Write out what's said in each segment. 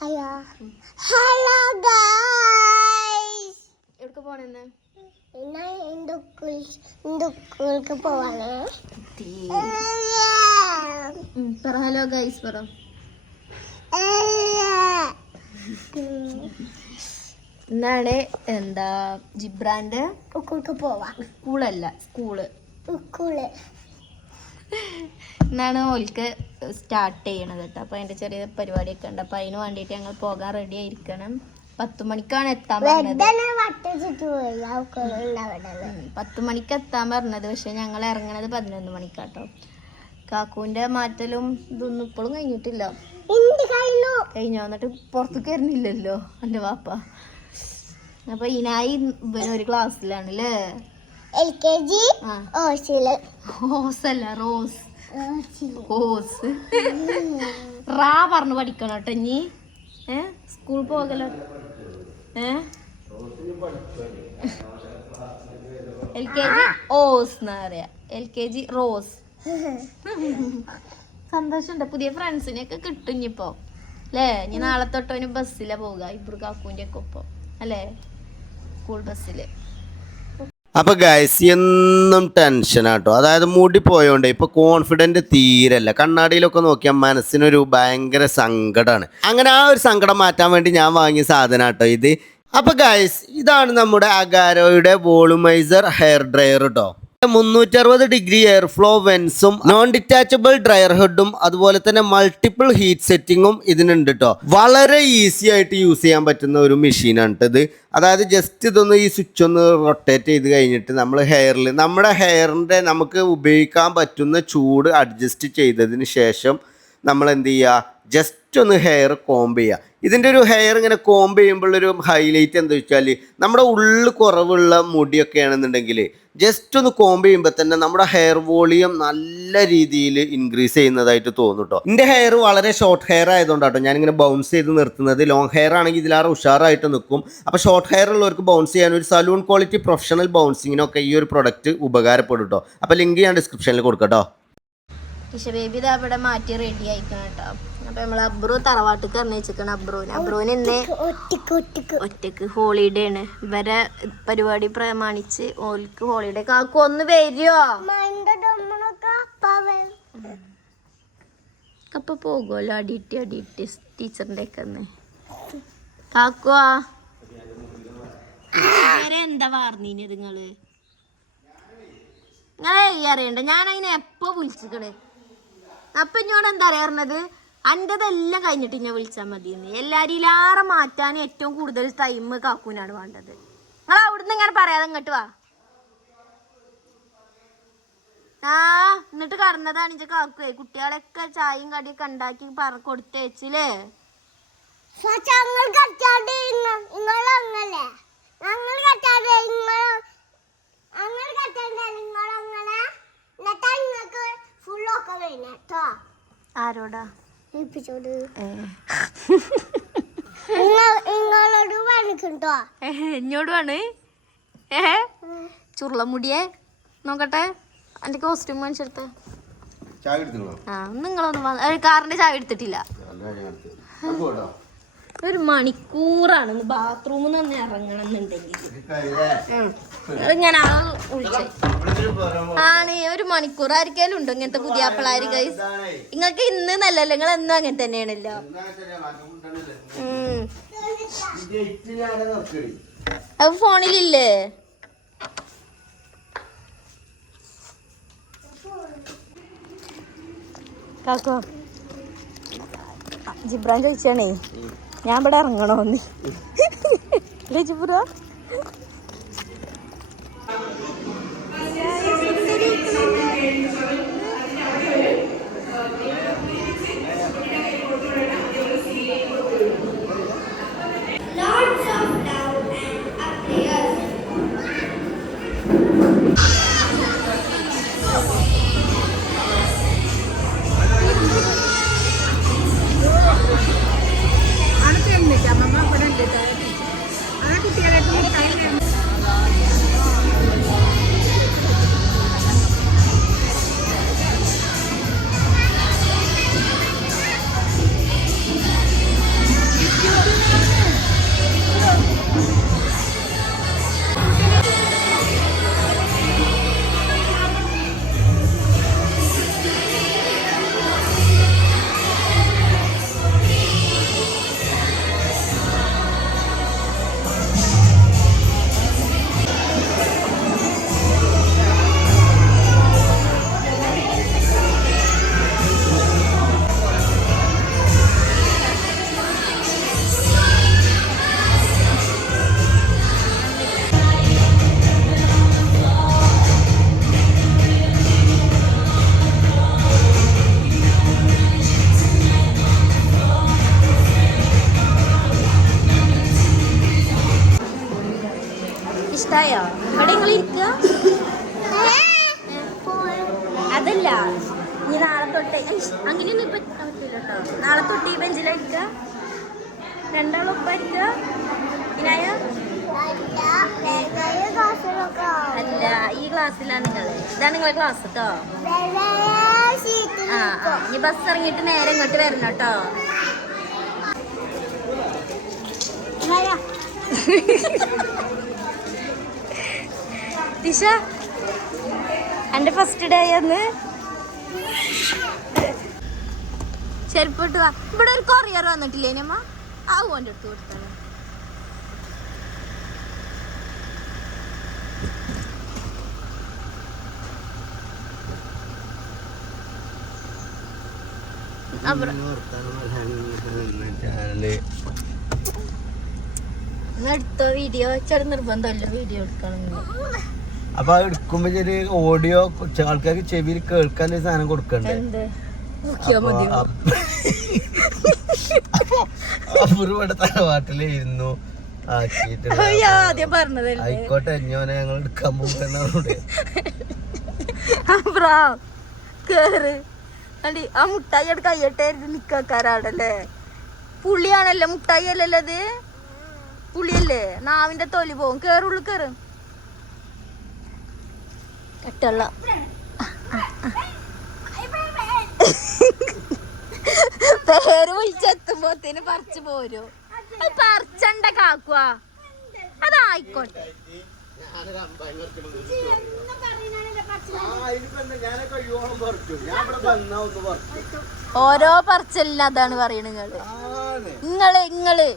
Hello. Hello guys. എവിടേക്ക് പോണെന്ന്? ഇന്ദുക്ക് പോവാണ്. പറ ഹലോ ഗൈസ് പറ. എന്നാണ് എന്താ ജിബ്രാന്റെ സ്കൂൾക്ക് പോവാ. സ്കൂളല്ല സ്കൂള് എന്നാണ് ഓൽക്ക് സ്റ്റാർട്ട് ചെയ്യണത് കേട്ടോ. അപ്പോൾ അതിൻ്റെ ചെറിയ പരിപാടിയൊക്കെ ഉണ്ട്. അപ്പോൾ അതിന് വേണ്ടിയിട്ട് ഞങ്ങൾ പോകാൻ റെഡി ആയിരിക്കണം. 10 മണിക്കാണ് എത്താൻ പറഞ്ഞത്. 10 മണിക്ക് എത്താൻ പറഞ്ഞത്. പക്ഷെ ഞങ്ങൾ ഇറങ്ങണത് 11 മണിക്കാട്ടോ. കാക്കൂന്റെ മാറ്റലും ഇതൊന്നും ഇപ്പോഴും കഴിഞ്ഞിട്ടില്ല. കഴിഞ്ഞോ? എന്നിട്ട് പുറത്തേക്ക് വരുന്നില്ലല്ലോ എൻ്റെ വാപ്പ. അപ്പൊ ഇതിനായി ഒരു ക്ലാസ്സിലാണ് അല്ലേ? LKG. ഹോസല്ല റോസ്. ഹോസ് റാ പറഞ്ഞു പഠിക്കണം കേട്ടോ. ഇനി സ്കൂൾ പോകലോ. LKG ഓസ് എന്നാ പറയാ. LKG rose. സന്തോഷമുണ്ട്. പുതിയ ഫ്രണ്ട്സിനെയൊക്കെ കിട്ടും ഇനിയിപ്പോ അല്ലേ? ഇനി നാളെ തൊട്ടവന് ബസ്സിലാ പോവുക. ഇബ്രു കാക്കൂന്റെ ഒക്കെ ഒപ്പം അല്ലേ? സ്കൂൾ ബസ്സില്. അപ്പോൾ ഗൈസ് എന്നും ടെൻഷനാട്ടോ. അതായത് മുടി പോയോണ്ട് ഇപ്പോൾ കോൺഫിഡൻറ്റ് തീരല്ല. കണ്ണാടിയിലൊക്കെ നോക്കിയാൽ മനസ്സിനൊരു ഭയങ്കര സങ്കടമാണ്. അങ്ങനെ ആ ഒരു സങ്കടം മാറ്റാൻ വേണ്ടി ഞാൻ വാങ്ങിയ സാധനം ഇത്. അപ്പോൾ ഗൈസ് ഇതാണ് നമ്മുടെ അഗാരോയുടെ വോളുമൈസർ ഹെയർ ഡ്രയർ കേട്ടോ. 360 ഡിഗ്രി എയർ ഫ്ലോ വെൻസും നോൺ ഡിറ്റാച്ചബിൾ ഡ്രയർ ഹെഡും അതുപോലെ തന്നെ മൾട്ടിപ്പിൾ ഹീറ്റ് സെറ്റിങ്ങും ഇതിനുണ്ട് കേട്ടോ. വളരെ ഈസി ആയിട്ട് യൂസ് ചെയ്യാൻ പറ്റുന്ന ഒരു മെഷീനാണ് ഇത്. അതായത് ജസ്റ്റ് ഇതൊന്ന് ഈ സ്വിച്ച് ഒന്ന് റൊട്ടേറ്റ് ചെയ്ത് കഴിഞ്ഞിട്ട് നമ്മൾ നമ്മുടെ ഹെയറിൻ്റെ നമുക്ക് ഉപയോഗിക്കാൻ പറ്റുന്ന ചൂട് അഡ്ജസ്റ്റ് ചെയ്തതിന് ശേഷം നമ്മൾ എന്ത് ചെയ്യുക, ജസ്റ്റ് ഒന്ന് ഹെയർ കോംബ് ചെയ്യുക. ഇതിൻ്റെ ഒരു ഹെയർ ഇങ്ങനെ കോംബ് ചെയ്യുമ്പോഴൊരു ഹൈലൈറ്റ് എന്താ വെച്ചാൽ നമ്മുടെ ഉള്ളിൽ കുറവുള്ള മുടിയൊക്കെ ആണെന്നുണ്ടെങ്കിൽ ജസ്റ്റ് ഒന്ന് കോംബ് ചെയ്യുമ്പോൾ തന്നെ നമ്മുടെ ഹെയർ വോളിയം നല്ല രീതിയിൽ ഇൻക്രീസ് ചെയ്യുന്നതായിട്ട് തോന്നും കേട്ടോ. എൻ്റെ ഹെയർ വളരെ ഷോർട്ട് ഹെയർ ആയതുകൊണ്ടാട്ടോ ഞാനിങ്ങനെ ബൗൺസ് ചെയ്ത് നിർത്തുന്നത്. ലോങ് ഹെയർ ആണെങ്കിൽ ഇതിലാറ് ഉഷാറായിട്ട് നിൽക്കും. അപ്പോൾ ഷോർട്ട് ഹെയർ ഉള്ളവർക്ക് ബൗൺസ് ചെയ്യാൻ ഒരു സലൂൺ ക്വാളിറ്റി പ്രൊഫഷണൽ ബൗൺസിങ്ങിനൊക്കെ ഈ ഒരു പ്രൊഡക്റ്റ് ഉപകാരപ്പെടും കേട്ടോ. അപ്പോൾ ലിങ്ക് ഞാൻ ഡിസ്ക്രിപ്ഷനിൽ കൊടുക്കാം കേട്ടോ. പക്ഷെ ബേബി ഇതാ ഇവിടെ മാറ്റി റെഡി ആയിക്കണം കേട്ടോ. അപ്പൊ നമ്മൾ അബ്രു തറവാട്ടിക്ക് അറിയിച്ചിരിക്കണം. അബ്രുവിന് ഇന്ന് ഒറ്റക്ക് ഹോളിഡേ ആണ്. ഇവരെ പരിപാടി പ്രമാണിച്ച് ഓൽക്ക് ഹോളിഡേ. കാക്കു ഒന്ന് വരുമോ? അപ്പൊ പോകുമല്ലോ അടിയിട്ട് ടീച്ചറിന്റെ ഒക്കെ ഒന്ന്. കാക്കുവാ എന്താ പറഞ്ഞീന് നിങ്ങള് അറിയണ്ട. ഞാൻ അതിനെ എപ്പോ വിളിച്ചിക്കണേ. അപ്പൊ ഇഞ്ഞോട് എന്താ അറിയാറുന്നത്, അൻ്റെതെല്ലാം കഴിഞ്ഞിട്ട് ഞാൻ വിളിച്ചാൽ മതിയെന്ന്. എല്ലാരിലാറെ മാറ്റാൻ ഏറ്റവും കൂടുതൽ ടൈം കാക്കൂനാണ് വേണ്ടത്. നിങ്ങൾ അവിടുന്ന് ഇങ്ങനെ പറയാതെ ഇങ്ങോട്ട് വാ. എന്നിട്ട് കടന്നതാണ് ഇഞ്ച കാക്കുവേ. കുട്ടികളൊക്കെ ചായയും കടിയൊക്കെ ഉണ്ടാക്കി കൊടുത്തേച്ചില്ലേ? ആരോടാ? എന്നോട് വേണേ ചുരുളമുടിയേ നോക്കട്ടെ. എന്റെ കോസ്റ്റ്യൂം കാണിച്ചെടുത്ത്. നിങ്ങളൊന്നും കാറിന്റെ ചായ എടുത്തിട്ടില്ല. ഒരു മണിക്കൂറാണ് ബാത്റൂമിൽ നിന്ന് ഇറങ്ങണം എന്നുണ്ടെങ്കിൽ. ഞാൻ ആണ് ഒരു മണിക്കൂർ ആയിരിക്കാലും ഉണ്ടോ ഇങ്ങനത്തെ പുതിയ പിള്ളേര് ഗൈസ്? നിങ്ങൾക്ക് ഇന്ന് നല്ലല്ലോ, നിങ്ങൾ എന്നും അങ്ങനെ തന്നെയാണല്ലോ. അത് ഫോണിലില്ലേ? കാക്കോ ജിബ്രാൻ ചോദിച്ചാണേ ഞാൻ ഇവിടെ ഇറങ്ങണോന്ന്. ജിബ്ര കുട്ടികളെ രസായോ ഇവിടെ നിങ്ങൾ ഇരിക്കുക? അതല്ല ഇനി നാളെ തൊട്ടേ അങ്ങനെയൊന്നും ഇപ്പൊ പറ്റില്ല കേട്ടോ. നാളെ തൊട്ട് ഈ ബെഞ്ചിലിരിക്കുക, രണ്ടാളും ഒപ്പായിരിക്കുക. ഇനായ അല്ല, ഈ ക്ലാസ്സിലാണ് നിങ്ങള്. ഇതാണ് നിങ്ങളെ ക്ലാസ് കേട്ടോ. ഇനി ബസ് ഇറങ്ങിയിട്ട് നേരെ ഇങ്ങോട്ട് വരണം കേട്ടോ. ദിശ എന്റെ ഫസ്റ്റ് ഡേ എന്ന് ചെരുപ്പിട്ട് വാ. ഇവിടെ ഒരു കൊറിയർ വന്നിട്ടില്ലേ അമ്മ? ആ ഓൻ്റെ അടുത്ത് കൊടുത്താണ്. എടുത്തോ വീഡിയോ? ചെറു നിർബന്ധമല്ലോ വീഡിയോ എടുക്കണം. അപ്പൊ എടുക്കുമ്പോ ഓഡിയോ ആൾക്കാർക്ക് ചെവിയിൽ കേൾക്കാൻ ഒരു സാധനം കൊടുക്കണ്ടേ? എന്ത് ഇവിടെ തറവാട്ടിലിരുന്നു ആദ്യം പറഞ്ഞതല്ലേ. ആയിക്കോട്ടെ, ഞോനെ ഞങ്ങൾ എടുക്കാൻ പോകുന്നോട് കേറ് അടി. ആ മുട്ടായി അവിടെ കയ്യട്ടെ നിക്കാക്കാരാടല്ലേ. പുളിയാണല്ലോ, മുട്ടായി അല്ലല്ലോ അത്. പുളിയല്ലേ, നാവിന്റെ തൊലി പോവും. കേറുള്ളു, കേറ്. കെട്ടള്ള പേര് വിളിച്ചെത്തുമ്പോത്തിന് പറിച്ചു പോരൂ. പറിച്ചണ്ട കാക്കുക, അതായിക്കോട്ടെ. ഓരോ പറിച്ചല്ല, അതാണ് പറയണ നിങ്ങള്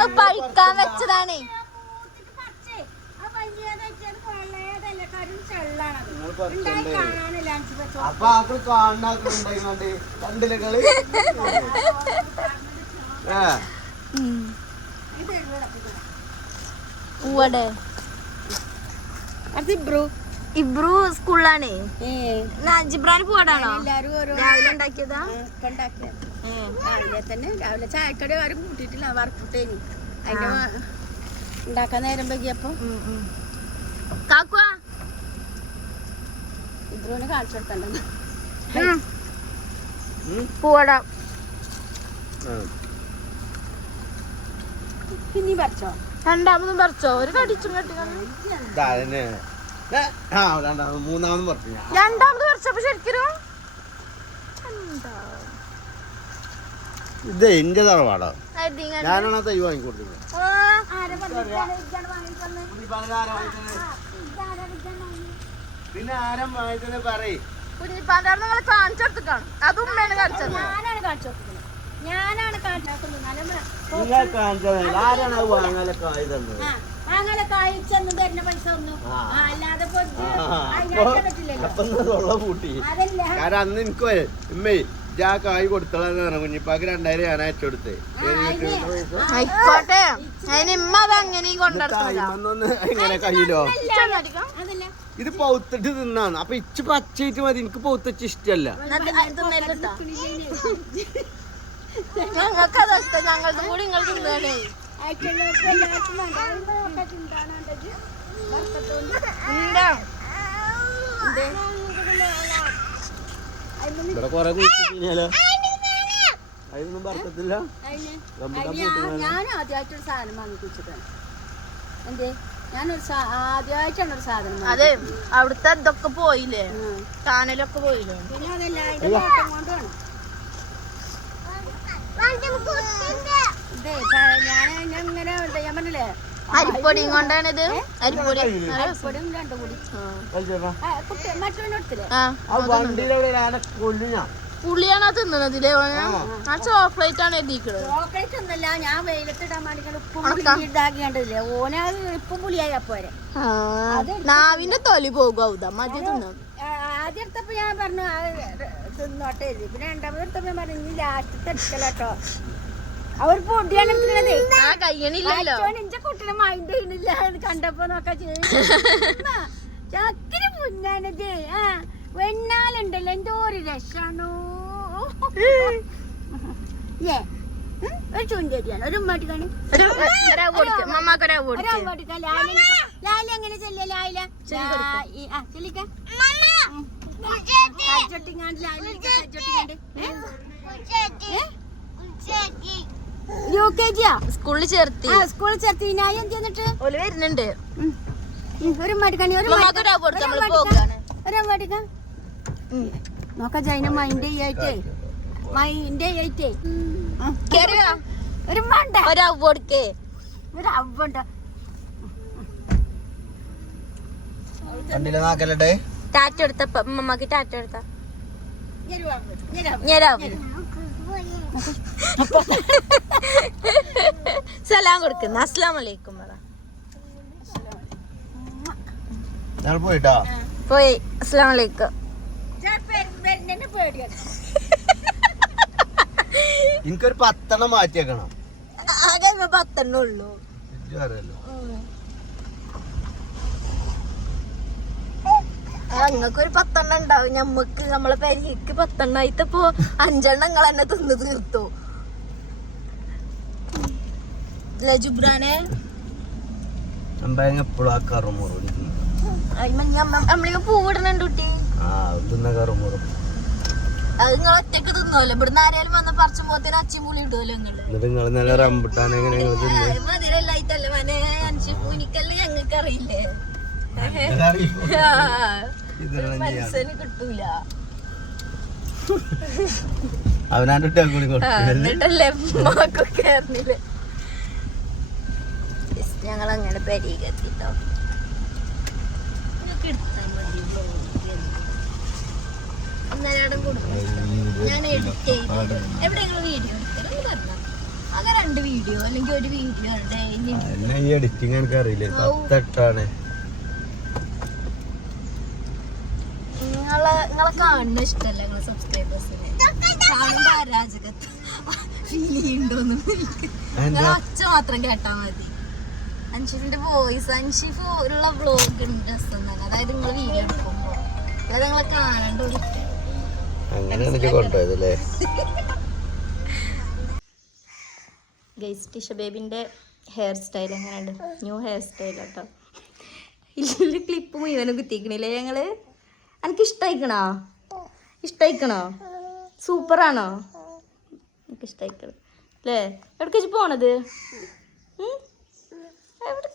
അത് പഴിക്കാൻ വെച്ചതാണ്. ഇബ്രു സ്കൂളിലാണ്. ജിബ്രാന് പോവാടാണോ? രാവിലെ ഉണ്ടാക്കിയതാ? രാവിലെ തന്നെ രാവിലെ ചായക്കടി ആരും കൂട്ടിയിട്ടില്ല, വറുത്തിട്ടേനി. അതിന്റെ ഉണ്ടാക്കാൻ നേരം വൈകിയപ്പോ ഇബ്രുവിനെ കാണിച്ചു കൊടുക്കണ്ട. പോവാടാ. പിന്നീ പറിച്ചോ? രണ്ടാമതും പറിച്ചോ? ഒരു കടിച്ചും കെട്ടി മൂന്നാമതും പറഞ്ഞു. രണ്ടാമത് പറിച്ചപ്പോ ശരിക്കും ഇത് എന്റെ തറവാടാ. ഞാനാണ് തൈ വാങ്ങിക്കൊടുത്തത്. പിന്നെ ആരും വാങ്ങിച്ചത് പറയും. കുഞ്ഞിപ്പാന്റെ നിങ്ങളെ കാണിച്ചു കൊടുത്തിക്കാണ്. അതും ഉമ്മയാണ് കാണിച്ചത്. ഞാനാണ് കാണിച്ചു കൊടുക്കുന്നത്. ഞാനാണ് നിങ്ങൾ കാണിച്ചത് ആരാണ് അത് വാങ്ങാനൊക്കെ ആയി തന്നത്? അങ്ങനെ കായ്ച്ചെന്ന് തരുന്ന പൈസ ഒന്നും അല്ലാതെ അപ്പൊള്ള കൂട്ടി. കാരണം അന്ന് എനിക്ക് ഉമ്മേ ജാ കായ് കൊടുത്തോളാന്ന് പറഞ്ഞു. കുഞ്ഞിപ്പാക്ക് 2000 ഞാൻ അയച്ചു കൊടുത്തേ. ആയിക്കോട്ടെ, അതിന് ഇമ്മ അത് അങ്ങനെയും കൊണ്ടുവന്നൊന്ന് എങ്ങനെ കയ്യിലോ? ഇത് പൗത്തിട്ട് തിന്നാണ്. അപ്പൊ ഇച്ച് പച്ചയിട്ട് മതി. എനിക്ക് പൗത്തച്ച് ഇഷ്ടല്ല. ഞങ്ങൾക്ക് അതാ ഇഷ്ടം. ഞങ്ങളുടെ കൂടി നിങ്ങൾ തിന്നണേ. ഇവിടെ കൊറേ കുഴിച്ചിട്ടില്ലോ, അതിനൊന്നും പറക്കത്തില്ല. ഞാൻ ആദ്യമായിട്ടൊരു സാധനം വാങ്ങി കുഴിച്ചിട്ടാണ്. എന്തേ ആദ്യമായിട്ടാണ് ഒരു സാധനം. അതെ, അവിടുത്തെ ഇതൊക്കെ പോയില്ലേ, ചാനലൊക്കെ പോയില്ലേ. പിന്നെ അതല്ല അതിന്റെ നോട്ടം കൊണ്ടാണ്. ഞാൻ ഇങ്ങനെ ഞാൻ പറഞ്ഞില്ലേ, അരിപ്പൊടിയും കൊണ്ടാണിത്. അരിപ്പൊടിയും രണ്ടും കൂടി മറ്റൊന്നെടുത്തില്ലേ? പുളിയാണോ തിന്നണതില്ലേ? ആ ചോക്ലേറ്റ് ആണ് എഴുതിക്കുന്നത്. ചോക്ലേറ്റ് ഒന്നല്ല, ഞാൻ വെയിലത്തിടാൻ വേണ്ടി ഉപ്പും ഇതാക്കിയാണ്ടില്ലേ. ഓന ഉപ്പും പുളിയായി അപ്പോരെ നാവിന്റെ തൊലി പോകും. മതി തിന്നാം. ആദ്യം എടുത്തപ്പോ ഞാൻ പറഞ്ഞു തിന്നോട്ടെ എഴുതി. പിന്നെ രണ്ടാമത് എടുത്തപ്പോ ഞാൻ പറഞ്ഞു ഇനി ലാസ്റ്റ് എടുക്കലോ. അവർ പൊടിയാണ് എടുക്കുന്നത്. എന്റെ കുട്ടിനെ മൈൻഡ് ചെയ്യുന്നില്ല കണ്ടപ്പോ നോക്കാ ചക്കിന് മുന്നാനത്. വെണ്ണാലുണ്ടല്ലോ എന്തോ ഒരു രസാണോ. ഒരു ചൂണ്ടേരിയാണ് ഒരു ഉമ്മാട്ടിക്കാണ് മമ്മാക്കൊരാ ലാല എങ്ങനെ ചെല്ലിയ ലായില ചെല്ലിക്ക UKG സ്കൂളിൽ ചേർത്തി സ്കൂളിൽ ചേർത്തി ഞാൻ എന്ത് എന്നിട്ട് ഓല് വരുന്നുണ്ട്. ഒരു മടിക്കാണി ഒരു മടിക്ക നോക്ക ജൈന മൈൻഡ് ചെയ്യായിട്ടേ ഒരു മണ്ട ഒരു അവ കൊടുക്കേ ഒരു അവണ്ട ടാറ്റ എടുത്ത മമ്മക്ക് ടാറ്റ എടുത്ത ഞാനാവും സലാം കൊടുക്കുന്നു. അസ്സലാമു അലൈക്കും പോയി. അസ്സലാമു അലൈക്കും. എനിക്കൊരു 10 മാറ്റിയേക്കണം. ആകെ 10 ഉള്ളൂ. ഞങ്ങൾക്കൊരു 10 ഉണ്ടാവും. ഞമ്മക്ക് നമ്മളെ പെരിക്ക് 10 ആയിട്ടിപ്പോ 5 നിങ്ങൾ തന്നെ തിന്ന് തീർത്തു. ജുബ്രാനെ നമ്മളിങ്ങ പൂവിടണുണ്ട് കുട്ടി. അത് നിങ്ങൾ ഒറ്റക്ക് തിന്നോല്ലോ. ഇവിടുന്ന് ആരെങ്കിലും വന്ന് പറിച്ചു പോത്തിന് അച്ചിയും പുളി ഇടുമല്ലോ മധുരല്ലായിട്ടല്ലേ മനെ എനിക്കല്ലേ ഞങ്ങൾക്ക് അറിയില്ലേ. മനസ്സിന് കിട്ടൂല. എന്നിട്ടല്ലേ മാക്കൊക്കെ അറിഞ്ഞില്ല. ഞങ്ങളങ്ങനെ പെരീക്കെത്തിട്ടോ. അന്നേരം കൊടുക്കും. ഞാൻ എഡിറ്റ് ചെയ്ത് എവിടെയെങ്കിലും വീഡിയോ എടുക്കണമെന്ന് പറഞ്ഞാൽ അങ്ങനെ 2 വീഡിയോ അല്ലെങ്കിൽ ഒരു വീഡിയോ എഡിറ്റിംഗ് എനിക്ക് അറിയില്ല. നിങ്ങളെ കാണുന്ന ഇഷ്ടമല്ല നിങ്ങളെ സബ്സ്ക്രൈബേഴ്സിന് കാണുമ്പോ അരാജകത്ത് ഫീൽ ചെയ്യണ്ടോന്ന് നിങ്ങളെ ഒച്ച മാത്രം കേട്ടാ മതി. അൻഷിഫിന്റെ വോയിസ് അൻഷിഫ് ഉള്ള വ്ളോഗ് ഉണ്ട് രസം തന്നെ. അതായത് നിങ്ങൾ വീഡിയോ എടുക്കുമ്പോ അതായത് നിങ്ങളെ കാണാണ്ട് ഗൈസ് ടിഷ ബേബിന്റെ ഹെയർ സ്റ്റൈൽ എങ്ങനെയുണ്ട്? ന്യൂ ഹെയർ സ്റ്റൈൽ കേട്ടോ. ഇല്ല ക്ലിപ്പ് മുഴുവനും കുത്തിക്കണില്ലേ ഞങ്ങള്. എനിക്ക് ഇഷ്ടമായിക്കണോ? സൂപ്പറാണോ? എനിക്ക് ഇഷ്ടമായിക്കണം അല്ലേ? എവിടേക്ക് പോണത്? എവിടെ